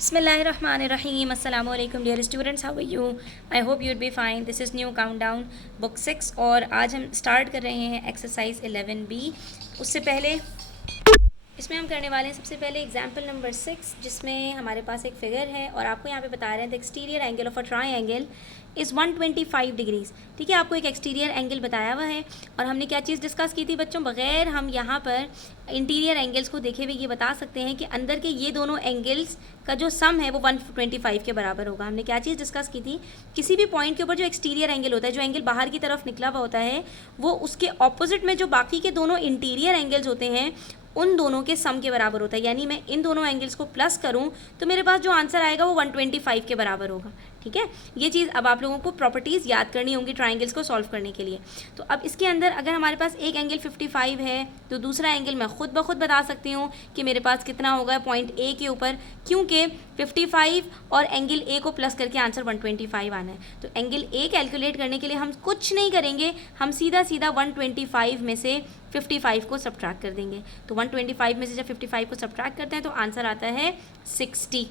Bismillahirrahmanirrahim. Assalamu alaikum dear students, how are you? I hope you'd be fine. This is new countdown book 6 और आज हम start कर रहे हैं exercise 11B। उससे पहले इसमें हम करने वाले हैं सबसे पहले एग्जाम्पल नंबर 6, जिसमें हमारे पास एक फिगर है और आपको यहाँ पे बता रहे हैं the exterior angle of a triangle is 125 degrees. ठीक है, आपको एक एक्सटीरियर एंगल बताया हुआ है और हमने क्या चीज़ डिस्कस की थी बच्चों, बगैर हम यहाँ पर इंटीरियर एंगल्स को देखे हुए ये बता सकते हैं कि अंदर के ये दोनों एंगल्स का जो सम है वो 125 के बराबर होगा। हमने क्या चीज़ डिस्कस की थी, किसी भी पॉइंट के ऊपर जो एक्सटीरियर एंगल होता है, जो एंगल बाहर की तरफ निकला हुआ होता है, वो उसके ऑपोजिट में जो बाकी के दोनों इंटीरियर एंगल्स होते हैं उन दोनों के सम के बराबर होता है। यानी मैं इन दोनों एंगल्स को प्लस करूं तो मेरे पास जो आंसर आएगा वो 125 के बराबर होगा। ठीक है, ये चीज़ अब आप लोगों को प्रॉपर्टीज़ याद करनी होंगी ट्राइंगल्स को सॉल्व करने के लिए। तो अब इसके अंदर अगर हमारे पास एक एंगल 55 है तो दूसरा एंगल मैं खुद ब खुद बता सकती हूँ कि मेरे पास कितना होगा पॉइंट ए के ऊपर, क्योंकि 55 और एंगल ए को प्लस करके आंसर 125 आना है। तो एंगल ए कैलकुलेट करने के लिए हम कुछ नहीं करेंगे, हम सीधा सीधा 125 में से 55 को सब्ट्रैक्ट कर देंगे। तो 125 में से जब 55 को सब्ट्रैक्ट करते हैं तो आंसर आता है 70।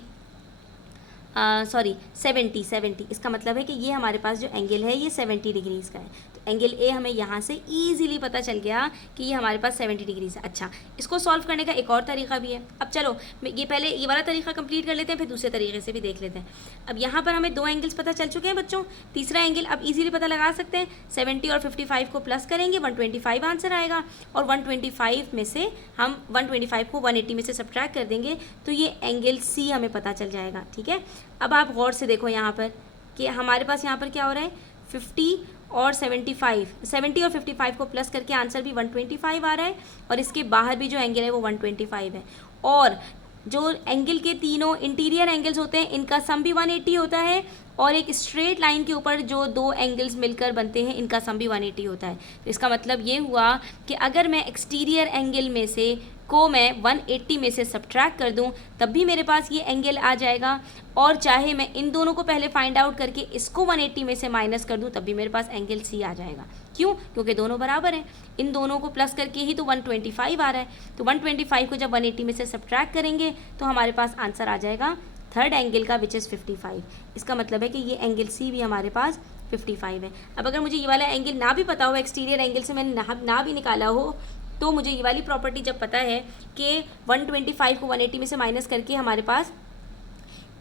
इसका मतलब है कि ये हमारे पास जो एंगल है ये 70 डिग्रीज़ का है। तो एंगल ए हमें यहाँ से ईजिली पता चल गया कि ये हमारे पास 70 डिग्रीज़ है। अच्छा, इसको सॉल्व करने का एक और तरीका भी है। अब चलो ये पहले ये वाला तरीका कंप्लीट कर लेते हैं, फिर दूसरे तरीके से भी देख लेते हैं। अब यहाँ पर हमें दो एंगल्स पता चल चुके हैं बच्चों, तीसरा एंगल अब ईजिली पता लगा सकते हैं। 70 और 55 को प्लस करेंगे 125 आंसर आएगा, और 125 में से हम 125 को 180 में से सब्ट्रैक्ट कर देंगे तो ये एंगल सी हमें पता चल जाएगा। ठीक है, अब आप गौर से देखो यहाँ पर कि हमारे पास यहाँ पर क्या हो रहा है, 50 और 75, 70 और 55 को प्लस करके आंसर भी 125 आ रहा है, और इसके बाहर भी जो एंगल है वो 125 है। और जो एंगल के तीनों इंटीरियर एंगल्स होते हैं इनका सम भी 180 होता है, और एक स्ट्रेट लाइन के ऊपर जो दो एंगल्स मिलकर बनते हैं इनका सम भी 180 होता है। तो इसका मतलब ये हुआ कि अगर मैं एक्सटीरियर एंगल में से को मैं 180 में से सब्ट्रैक्ट कर दूं तब भी मेरे पास ये एंगल आ जाएगा, और चाहे मैं इन दोनों को पहले फाइंड आउट करके इसको 180 में से माइनस कर दूं तब भी मेरे पास एंगल सी आ जाएगा। क्यों? क्योंकि दोनों बराबर हैं, इन दोनों को प्लस करके ही तो 125 आ रहा है। तो 125 को जब 180 में से सब्ट्रैक्ट करेंगे तो हमारे पास आंसर आ जाएगा थर्ड एंगल का, विच इज़ 55। इसका मतलब है कि ये एंगल सी भी हमारे पास 55 है। अब अगर मुझे ये वाला एंगल ना भी पता हो, एक्सटीरियर एंगल से मैंने ना भी निकाला हो, तो मुझे ये वाली प्रॉपर्टी जब पता है कि 125 को 180 में से माइनस करके हमारे पास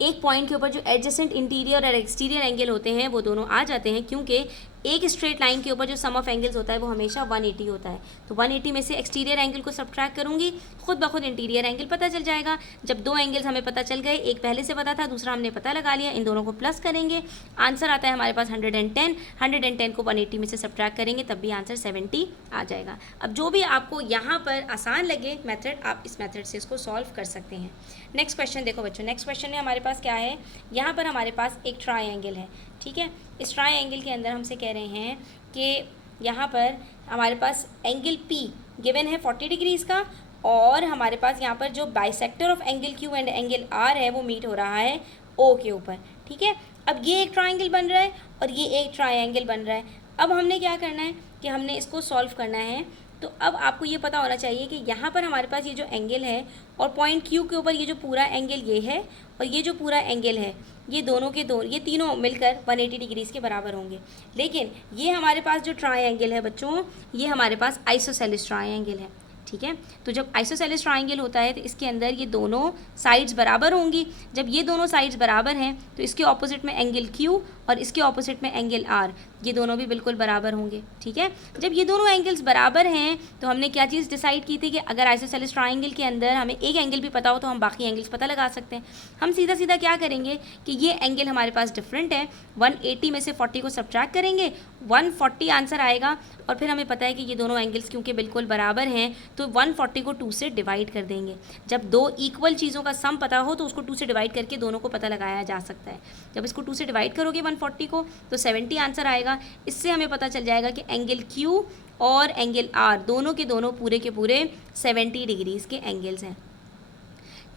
एक पॉइंट के ऊपर जो एडजेसेंट इंटीरियर और एक्सटीरियर एंगल होते हैं वो दोनों आ जाते हैं, क्योंकि एक स्ट्रेट लाइन के ऊपर जो सम ऑफ एंगल्स होता है वो हमेशा 180 होता है। तो 180 में से एक्सटीरियर एंगल को सब्ट्रैक्ट करूंगी, खुद ब खुद इंटीरियर एंगल पता चल जाएगा। जब दो एंगल्स हमें पता चल गए, एक पहले से पता था दूसरा हमने पता लगा लिया, इन दोनों को प्लस करेंगे, आंसर आता है हमारे पास 110। 110 को 180 में से सब्ट्रैक्ट करेंगे तब भी आंसर 70 आ जाएगा। अब जो भी आपको यहाँ पर आसान लगे मेथड, आप इस मेथड से इसको सॉल्व कर सकते हैं। नेक्स्ट क्वेश्चन देखो बच्चों, नेक्स्ट क्वेश्चन में हमारे पास क्या है, यहाँ पर हमारे पास एक ट्राइंगल है। ठीक है, इस ट्राइंगल के अंदर हमसे कह रहे हैं कि यहाँ पर हमारे पास एंगल P गिवन है 40 डिग्रीज़ का, और हमारे पास यहाँ पर जो bisector of angle Q and angle R है वो मीट हो रहा है O के ऊपर। ठीक है, अब ये एक ट्राइंगल बन रहा है और ये एक ट्राइंगल बन रहा है। अब हमने क्या करना है कि हमने इसको सॉल्व करना है। तो अब आपको ये पता होना चाहिए कि यहाँ पर हमारे पास ये जो एंगल है और पॉइंट Q के ऊपर ये जो पूरा एंगल ये है और ये जो पूरा एंगल है, ये दोनों के दो, ये तीनों मिलकर 180 डिग्रीज़ के बराबर होंगे। लेकिन ये हमारे पास जो ट्राइंगल है बच्चों, ये हमारे पास आइसोसेलेस ट्राइंगल है। ठीक है, तो जब आइसोसेलेस ट्राइंगल होता है तो इसके अंदर ये दोनों साइड्स बराबर होंगी। जब ये दोनों साइड्स बराबर हैं तो इसके ऑपोजिट में एंगल Q और इसके ऑपोजिट में एंगल R, ये दोनों भी बिल्कुल बराबर होंगे। ठीक है, जब ये दोनों एंगल्स बराबर हैं तो हमने क्या चीज़ डिसाइड की थी कि अगर आइसोसेलेस ट्राइंगल के अंदर हमें एक एंगल भी पता हो तो हम बाकी एंगल्स पता लगा सकते हैं। हम सीधा सीधा क्या करेंगे कि ये एंगल हमारे पास डिफरेंट है, 180 में से 40 को सब्ट्रैक्ट करेंगे, 140 आंसर आएगा, और फिर हमें पता है कि ये दोनों एंगल्स क्योंकि बिल्कुल बराबर हैं तो 140 को 2 से डिवाइड कर देंगे। जब दो इक्वल चीज़ों का सम पता हो तो उसको 2 से डिवाइड करके दोनों को पता लगाया जा सकता है। जब इसको 2 से डिवाइड करोगे 140 को तो 70 आंसर आएगा। इससे हमें पता चल जाएगा कि एंगल Q और एंगल R दोनों के दोनों पूरे के पूरे 70 डिग्रीज़ के एंगल्स हैं।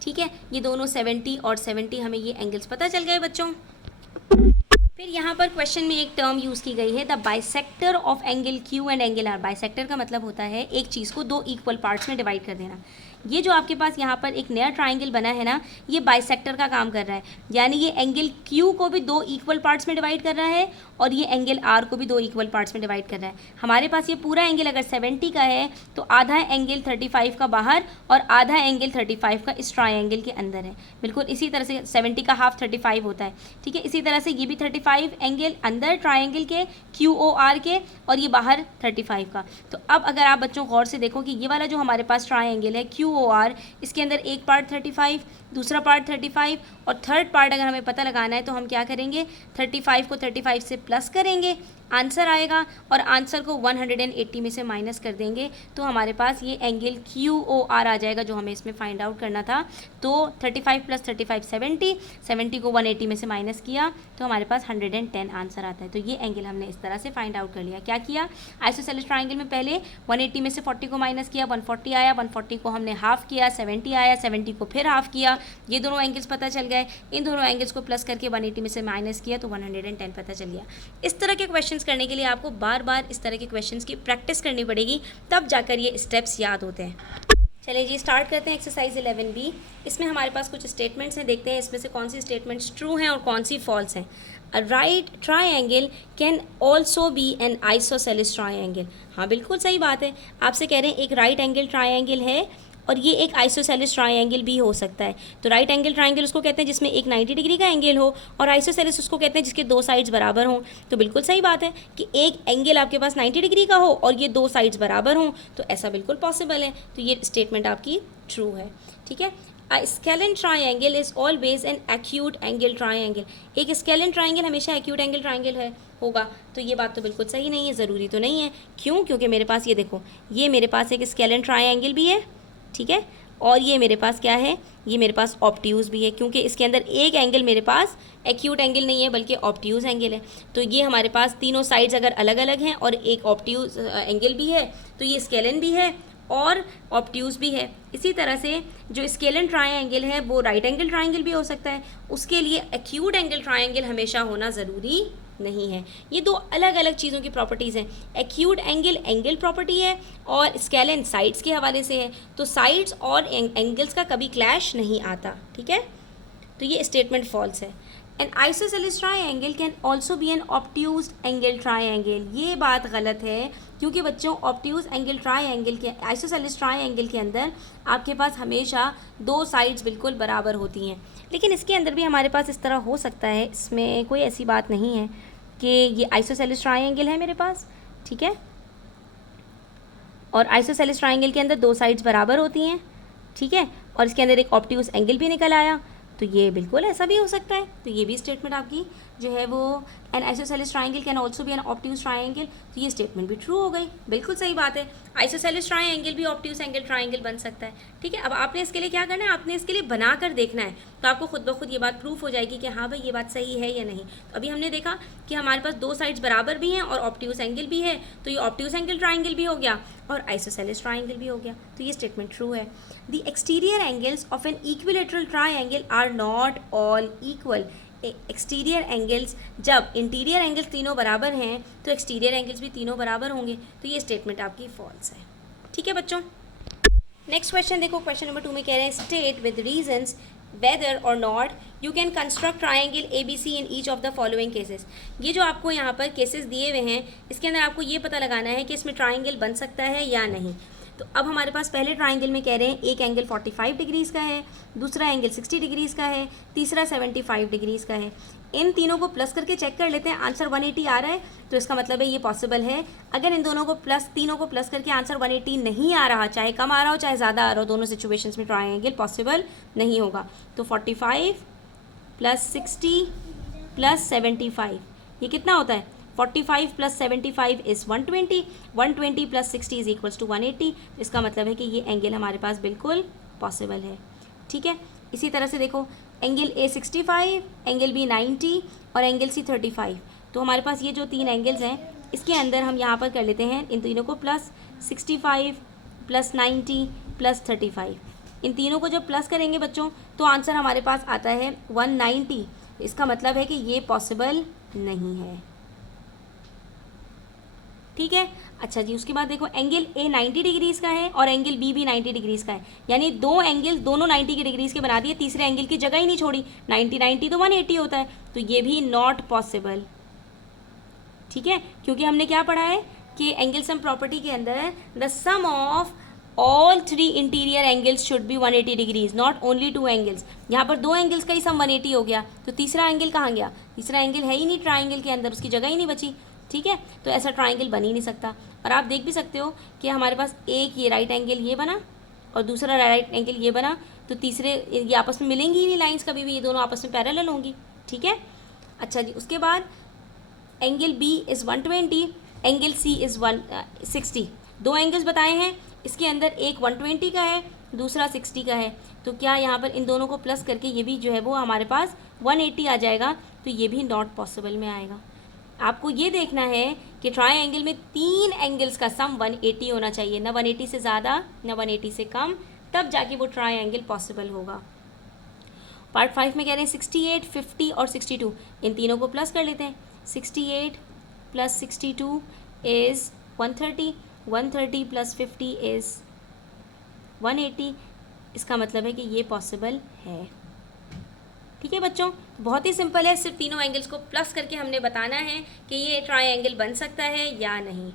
ठीक है, ये दोनों 70 और 70 हमें ये एंगल्स पता चल गए बच्चों। फिर यहाँ पर क्वेश्चन में एक टर्म यूज़ की गई है, the bisector of angle Q and angle R। Bisector का मतलब होता है एक चीज़ को दो इक्वल पार्ट्स में डिवाइड कर देना। ये जो आपके पास यहाँ पर एक नया ट्राइंगल बना है ना, ये बाइसेक्टर का काम कर रहा है, यानी ये एंगल Q को भी 2 इक्वल पार्ट्स में डिवाइड कर रहा है और ये एंगल R को भी 2 इक्वल पार्ट्स में डिवाइड कर रहा है। हमारे पास ये पूरा एंगल अगर 70 का है तो आधा एंगल 35 का बाहर और आधा एंगल 35 का इस ट्राइंगल के अंदर है। बिल्कुल इसी तरह से 70 का हाफ 35 होता है, ठीक है। इसी तरह से ये भी 35 एंगल अंदर ट्राइंगल के QOR के और ये बाहर 35 का। तो अब अगर आप बच्चों गौर से देखो कि ये वाला जो हमारे पास ट्राइंगल है QOR, इसके अंदर एक पार्ट 35, दूसरा पार्ट 35 और थर्ड पार्ट अगर हमें पता लगाना है तो हम क्या करेंगे, 35 को 35 से प्लस करेंगे, आंसर आएगा और आंसर को 180 में से माइनस कर देंगे तो हमारे पास ये एंगल QOR आ जाएगा जो हमें इसमें फाइंड आउट करना था। तो 35 + 35 70, 70 को 180 में से माइनस किया तो हमारे पास 110 आंसर आता है। तो ये एंगल हमने इस तरह से फाइंड आउट कर लिया। क्या किया, आइसोसेलेस ट्राइंगल में पहले 180 में से 40 को माइनस किया, 140 आया, 140 को हमने हाफ किया, 70 आया, 70 को फिर हाफ किया, ये दोनों एंगल्स पता चल गए, इन दोनों एंगल्स को प्लस करके 180 में से माइनस किया तो 110 पता चल गया। इस तरह के क्वेश्चंस करने के लिए आपको बार बार इस तरह के क्वेश्चंस की प्रैक्टिस करनी पड़ेगी, तब जाकर ये स्टेप्स याद होते हैं। चलिए जी स्टार्ट करते हैं एक्सरसाइज 11B। इसमें हमारे पास कुछ स्टेटमेंट्स हैं, देखते हैं इसमें से कौन सी स्टेटमेंट्स ट्रू हैं और कौन सी फॉल्स हैं। A right triangle can also be N isosceles triangle. हाँ बिल्कुल सही बात है, आपसे कह रहे हैं एक राइट एंगल ट्राइंगल है और ये एक आइसोसेलेस ट्राइंगल भी हो सकता है। तो राइट एंगल ट्राइंगल उसको कहते हैं जिसमें एक 90 डिग्री का एंगल हो और आइसोसेलेस उसको कहते हैं जिसके 2 साइड्स बराबर हों। तो बिल्कुल सही बात है कि एक एंगल आपके पास 90 डिग्री का हो और ये 2 साइड्स बराबर हों, तो ऐसा बिल्कुल पॉसिबल है। तो ये स्टेटमेंट आपकी ट्रू है, ठीक है। A scalene triangle is always an acute angle triangle. एक स्केलन ट्राइंगल हमेशा एक्यूट एंगल ट्राइंगल है होगा, तो ये बात तो बिल्कुल सही नहीं है, ज़रूरी तो नहीं है। क्यों, क्योंकि मेरे पास ये देखो, ये मेरे पास एक स्केलन ट्राइंगल भी है, ठीक है, और ये मेरे पास क्या है, ये मेरे पास ऑब्ट्यूज़ भी है, क्योंकि इसके अंदर एक एंगल मेरे पास एक्यूट एंगल नहीं है बल्कि ऑब्ट्यूज़ एंगल है। तो ये हमारे पास तीनों साइड्स अगर अलग अलग हैं और एक ऑब्ट्यूज़ एंगल भी है तो ये स्केलन भी है और ऑब्ट्यूज़ भी है। इसी तरह से जो स्केलन ट्राइंगल है वो राइट एंगल ट्राइंगल भी हो सकता है, उसके लिए एक्यूट एंगल ट्राइंगल हमेशा होना ज़रूरी नहीं है। ये दो अलग अलग चीज़ों की प्रॉपर्टीज़ हैं। एक्यूट एंगल एंगल प्रॉपर्टी है और स्केलन साइड्स के हवाले से है, तो साइड्स और एंगल्स का कभी क्लैश नहीं आता, ठीक है। तो ये स्टेटमेंट फॉल्स है। An isosceles triangle can also be an obtuse angle triangle. ये बात गलत है, क्योंकि बच्चों ऑब्ट्यूज एंगल ट्राइंगल के आइसोसेलेस ट्राइंगल के अंदर आपके पास हमेशा 2 साइड्स बिल्कुल बराबर होती हैं। लेकिन इसके अंदर भी हमारे पास इस तरह हो सकता है, इसमें कोई ऐसी बात नहीं है कि ये आइसोसेलेस ट्राइंगल है मेरे पास, ठीक है, और आइसोसेलेस ट्राइंगल के अंदर 2 साइड्स बराबर होती हैं, ठीक है, और इसके अंदर एक ऑब्ट्यूज एंगल भी निकल आया, तो ये बिल्कुल ऐसा भी हो सकता है। तो ये भी स्टेटमेंट आपकी जो है वो an isosceles triangle can also be an obtuse triangle, तो ये स्टेटमेंट भी ट्रू हो गई, बिल्कुल सही बात है। आइसोसेलेस ट्राइंगल भी ऑब्ट्यूज एंगल ट्राइंगल बन सकता है, ठीक है। अब आपने इसके लिए क्या करना है, आपने इसके लिए बना कर देखना है, तो आपको खुद ब खुद ये बात प्रूफ हो जाएगी कि हाँ भाई ये बात सही है या नहीं। तो अभी हमने देखा कि हमारे पास 2 साइड्स बराबर भी हैं और ऑब्ट्यूज एंगल भी है, तो ये ऑब्ट्यूज एंगल ट्राइंगल भी हो गया और आइसोसेलेस ट्राइंगल भी हो गया, तो ये स्टेटमेंट ट्रू है। The exterior angles of an equilateral triangle are not all equal. Exterior angles, जब इंटीरियर एंगल्स तीनों बराबर हैं तो एक्सटीरियर एंगल्स भी तीनों बराबर होंगे, तो ये स्टेटमेंट आपकी फॉल्स है, ठीक है बच्चों। नेक्स्ट क्वेश्चन देखो, क्वेश्चन नंबर 2 में कह रहे हैं state with reasons whether or not you can construct triangle ABC in each of the following cases। ये जो आपको यहाँ पर केसेस दिए हुए हैं, इसके अंदर आपको ये पता लगाना है कि इसमें ट्राइंगल बन सकता है या नहीं। तो अब हमारे पास पहले ट्राइंगल में कह रहे हैं एक एंगल 45 डिग्रीज़ का है, दूसरा एंगल 60 डिग्रीज़ का है, तीसरा 75 डिग्रीज़ का है। इन तीनों को प्लस करके चेक कर लेते हैं, आंसर 180 आ रहा है, तो इसका मतलब है ये पॉसिबल है। अगर इन दोनों को तीनों को प्लस करके आंसर 180 नहीं आ रहा, चाहे कम आ रहा हो चाहे ज़्यादा आ रहा हो, दोनों सिचुएशंस में ट्राइंगल पॉसिबल नहीं होगा। तो 45 + 60 + 75 ये कितना होता है, 45 + 75 इज़ 120, 120 + 60 इज़ इक्वल्स टू 180। इसका मतलब है कि ये एंगल हमारे पास बिल्कुल पॉसिबल है, ठीक है। इसी तरह से देखो, एंगल A 65, एंगल B 90 और एंगल C 35। तो हमारे पास ये जो 3 एंगल्स हैं, इसके अंदर हम यहाँ पर कर लेते हैं इन तीनों को प्लस, 65 + 90 + 35। इन तीनों को जब प्लस करेंगे बच्चों तो आंसर हमारे पास आता है 190। इसका मतलब है कि ये पॉसिबल नहीं है, ठीक है। अच्छा जी, उसके बाद देखो एंगल ए 90 डिग्रीज़ का है और एंगल बी भी 90 डिग्रीज़ का है, यानी दो एंगल दोनों 90 के डिग्रीज़ के बना दिए, तीसरे एंगल की जगह ही नहीं छोड़ी। 90 90 तो 180 होता है, तो ये भी नॉट पॉसिबल। ठीक है, क्योंकि हमने क्या पढ़ा है कि एंगल सम प्रॉपर्टी के अंदर the sum of all three interior angles should be 180 degrees, not only two angles. यहाँ पर दो एंगल्स का ही सम 180 हो गया, तो तीसरा एंगल कहाँ गया? तीसरा एंगल है ही नहीं ट्राइंगल के अंदर, उसकी जगह ही नहीं बची। ठीक है, तो ऐसा ट्राइंगल बन ही नहीं सकता। और आप देख भी सकते हो कि हमारे पास एक ये राइट एंगल ये बना और दूसरा राइट एंगल ये बना, तो तीसरे ये आपस में मिलेंगी ही नहीं लाइन्स कभी भी, ये दोनों आपस में पैरेलल होंगी। ठीक है। अच्छा जी, उसके बाद angle B is 120, angle C is 160। दो एंगल्स बताए हैं, इसके अंदर एक 120 का है, दूसरा 60 का है, तो क्या यहाँ पर इन दोनों को प्लस करके ये भी जो है वो हमारे पास 180 आ जाएगा, तो ये भी नॉट पॉसिबल में आएगा। आपको ये देखना है कि ट्राइंगल में तीन एंगल्स का सम 180 होना चाहिए, ना 180 से ज़्यादा ना 180 से कम, तब जाके वो ट्राइंगल पॉसिबल होगा। पार्ट 5 में कह रहे हैं 68, 50 और 62, इन तीनों को प्लस कर लेते हैं। 68 प्लस 62 इज़ 130, 130 प्लस 50 इज़ 180। इसका मतलब है कि ये पॉसिबल है। ठीक है बच्चों, बहुत ही सिंपल है, सिर्फ तीनों एंगल्स को प्लस करके हमने बताना है कि ये ट्राइंगल बन सकता है या नहीं।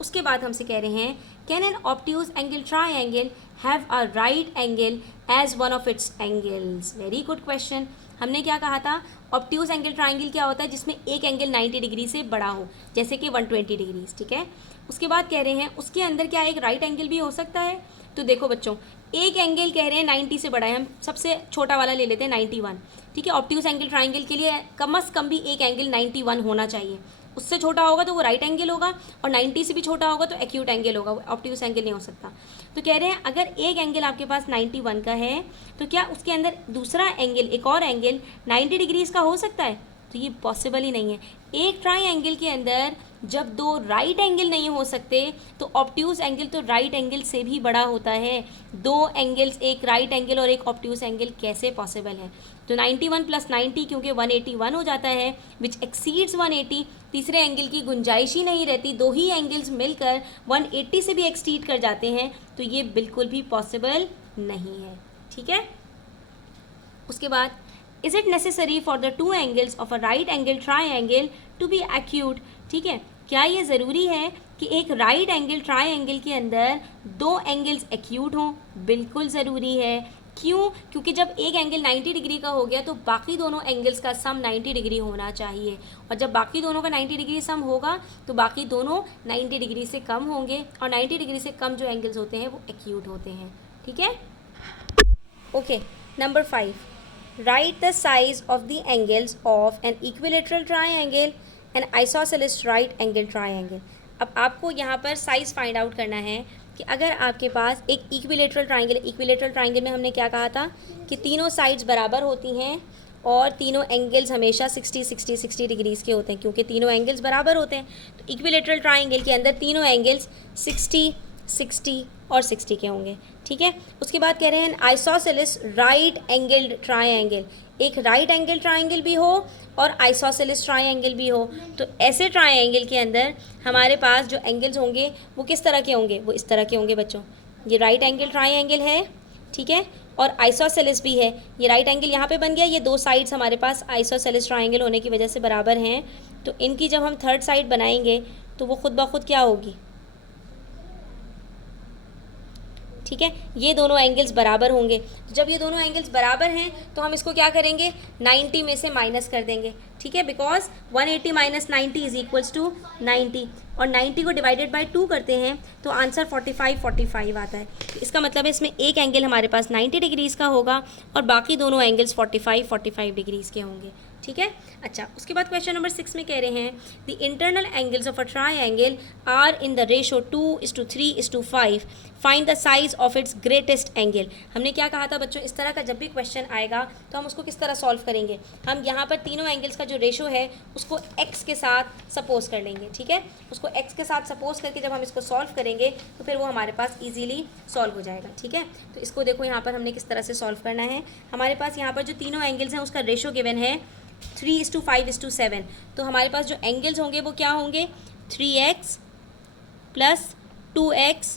उसके बाद हमसे कह रहे हैं can an obtuse angle triangle have a right angle as one of its angles? Very good question. हमने क्या कहा था? ऑब्ट्यूज एंगल ट्राइंगल क्या होता है? जिसमें एक एंगल 90 डिग्री से बड़ा हो, जैसे कि 120 डिग्रीज। ठीक है। उसके बाद कह रहे हैं उसके अंदर क्या एक राइट एंगल भी हो सकता है? तो देखो बच्चों, एक एंगल कह रहे हैं 90 से बड़ा है, हम सबसे छोटा वाला ले लेते हैं 91। ठीक है, ऑब्ट्यूज एंगल ट्राइंगल के लिए कम से कम भी एक एंगल 91 होना चाहिए, उससे छोटा होगा तो वो राइट एंगल होगा, और 90 से भी छोटा होगा तो एक्यूट एंगल होगा, वो ऑब्ट्यूज एंगल नहीं हो सकता। तो कह रहे हैं अगर एक एंगल आपके पास 91 का है, तो क्या उसके अंदर दूसरा एंगल, एक और एंगल 90 डिग्रीज का हो सकता है? तो ये पॉसिबल ही नहीं है। एक ट्राइंगल के अंदर जब दो राइट एंगल नहीं हो सकते, तो ऑब्ट्यूज एंगल तो राइट एंगल से भी बड़ा होता है। दो एंगल्स, एक राइट एंगल और एक ऑब्ट्यूज एंगल, कैसे पॉसिबल है? तो 91 प्लस 90 क्योंकि 181 हो जाता है, विच एक्सीड्स 180। तीसरे एंगल की गुंजाइश ही नहीं रहती, दो ही एंगल्स मिलकर 180 से भी एक्सीड कर जाते हैं, तो ये बिल्कुल भी पॉसिबल नहीं है। ठीक है। उसके बाद is it necessary for the two angles of a right angle triangle to be acute? ठीक है, क्या ये ज़रूरी है कि एक राइट एंगल ट्राइंगल के अंदर दो एंगल्स एक्यूट हों? बिल्कुल ज़रूरी है। क्यों? क्योंकि जब एक एंगल 90 डिग्री का हो गया तो बाकी दोनों एंगल्स का सम 90 डिग्री होना चाहिए, और जब बाकी दोनों का 90 डिग्री सम होगा तो बाकी दोनों 90 डिग्री से कम होंगे, और 90 डिग्री से कम जो एंगल्स होते हैं वो एक्यूट होते हैं। ठीक है। Okay, number 5, write the size of the angles of an equilateral triangle and isosceles right angle triangle। अब आपको यहाँ पर साइज़ फाइंड आउट करना है कि अगर आपके पास एक इक्विलेटरल ट्राइंगल, इक्विलेटरल ट्राइंगल में हमने क्या कहा था कि तीनों साइड्स बराबर होती हैं और तीनों एंगल्स हमेशा 60 डिग्रीज़ के होते हैं, क्योंकि तीनों एंगल्स बराबर होते हैं। तो इक्विलेटरल ट्राइंगल के अंदर तीनों एंगल्स 60 और 60 के होंगे। ठीक है। उसके बाद कह रहे हैं आइसोसेलेस राइट एंगल्ड ट्राइंगल, एक राइट एंगल ट्राइंगल भी हो और आइसोसेलेस ट्राइंगल भी हो। तो ऐसे ट्राइंगल के अंदर हमारे पास जो एंगल्स होंगे वो किस तरह के होंगे? वो इस तरह के होंगे बच्चों। ये राइट एंगल ट्राइंगल है, ठीक है, और आइसोसेलेस भी है। ये राइट एंगल यहाँ पे बन गया, ये दो साइड्स हमारे पास आइसोसेलेस ट्राइंगल होने की वजह से बराबर हैं, तो इनकी जब हम थर्ड साइड बनाएंगे तो वो खुद ब खुद क्या होगी? ठीक है, ये दोनों एंगल्स बराबर होंगे। तो जब ये दोनों एंगल्स बराबर हैं तो हम इसको क्या करेंगे? 90 में से माइनस कर देंगे। ठीक है, because 180 minus 90 is equals to 90, और 90 को डिवाइडेड बाय 2 करते हैं तो आंसर 45 आता है। तो इसका मतलब है इसमें एक एंगल हमारे पास 90 डिग्रीज़ का होगा और बाकी दोनों एंगल्स 45 डिग्रीज़ के होंगे। ठीक है। अच्छा, उसके बाद क्वेश्चन नंबर 6 में कह रहे हैं the internal angles of a triangle are in the ratio 2:3:5, find the size of its greatest angle. हमने क्या कहा था बच्चों? इस तरह का जब भी क्वेश्चन आएगा तो हम उसको किस तरह सॉल्व करेंगे? हम यहाँ पर तीनों एंगल्स का जो रेशो है उसको x के साथ सपोज कर लेंगे। ठीक है, उसको x के साथ सपोज करके जब हम इसको सॉल्व करेंगे तो फिर वो हमारे पास ईजीली सॉल्व हो जाएगा। ठीक है, तो इसको देखो यहाँ पर हमने किस तरह से सॉल्व करना है। हमारे पास यहाँ पर जो तीनों एंगल्स हैं उसका रेशो गिवन है 3:5:7, तो हमारे पास जो एंगल्स होंगे वो क्या होंगे? 3x plus 2x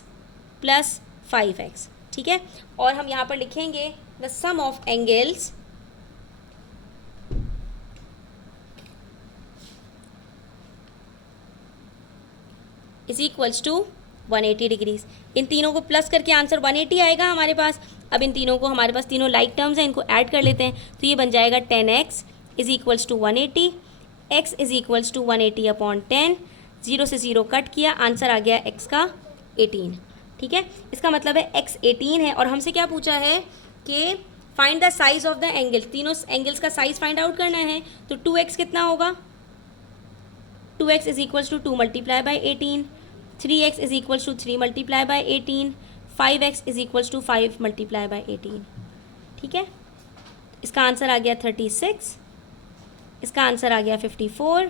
plus 5x, ठीक है। और हम यहाँ पर लिखेंगे the sum of angles is equals to 180 degrees. इन तीनों को प्लस करके आंसर 180 आएगा हमारे पास। अब इन तीनों को, हमारे पास तीनों लाइक टर्म्स हैं, इनको ऐड कर लेते हैं, तो ये बन जाएगा 10x is equals to 180, x is equals to 180 upon 10, 0 से 0 कट किया, आंसर आ गया x का 18, ठीक है। इसका मतलब है x 18 है और हमसे क्या पूछा है कि find the size of the angle, तीनों एंगल्स का साइज फाइंड आउट करना है। तो 2x कितना होगा, 2x is equals to 2 multiply by 18, 3x is equals to 3 multiply by 18, 5x is equals to 5 multiply by 18, ठीक है। इसका आंसर आ गया 36, इसका आंसर आ गया 54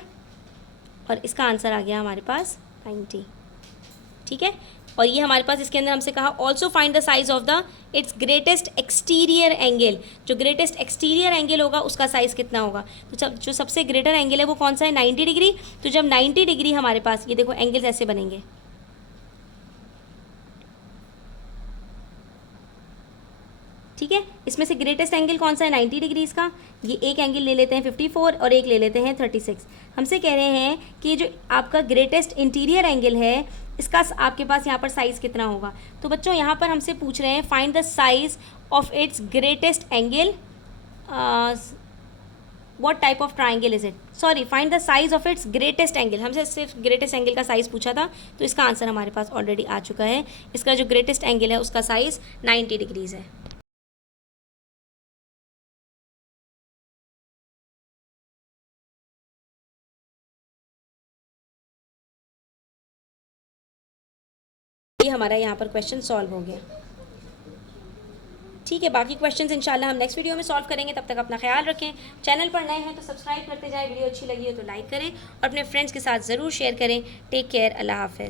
और इसका आंसर आ गया हमारे पास 90, ठीक है। और ये हमारे पास इसके अंदर हमसे कहा also find the size of the it's greatest exterior angle, जो ग्रेटेस्ट एक्सटीरियर एंगल होगा उसका साइज़ कितना होगा। तो जो सबसे ग्रेटर एंगल है वो कौन सा है, 90 डिग्री। तो जब 90 डिग्री हमारे पास, ये देखो एंगल्स ऐसे बनेंगे, ठीक है। इसमें से ग्रेटेस्ट एंगल कौन सा है, 90 डिग्रीज़ का। ये एक एंगल ले लेते हैं 54 और एक ले लेते हैं 36। हमसे कह रहे हैं कि जो आपका ग्रेटेस्ट इंटीरियर एंगल है इसका आपके पास यहाँ पर साइज़ कितना होगा। तो बच्चों यहाँ पर हमसे पूछ रहे हैं find the size of its greatest angle, what type of triangle is it, sorry find the size of its greatest angle. हमसे सिर्फ ग्रेटेस्ट एंगल का साइज़ पूछा था, तो इसका आंसर हमारे पास ऑलरेडी आ चुका है। इसका जो ग्रेटेस्ट एंगल है उसका साइज़ 90 डिग्रीज़ है। ये हमारा यहाँ पर क्वेश्चन सॉल्व हो गया, ठीक है। बाकी क्वेश्चंस इंशाल्लाह हम नेक्स्ट वीडियो में सॉल्व करेंगे। तब तक अपना ख्याल रखें। चैनल पर नए हैं तो सब्सक्राइब करते जाएं, वीडियो अच्छी लगी हो तो लाइक करें और अपने फ्रेंड्स के साथ ज़रूर शेयर करें। टेक केयर, अल्लाह हाफ़िज़।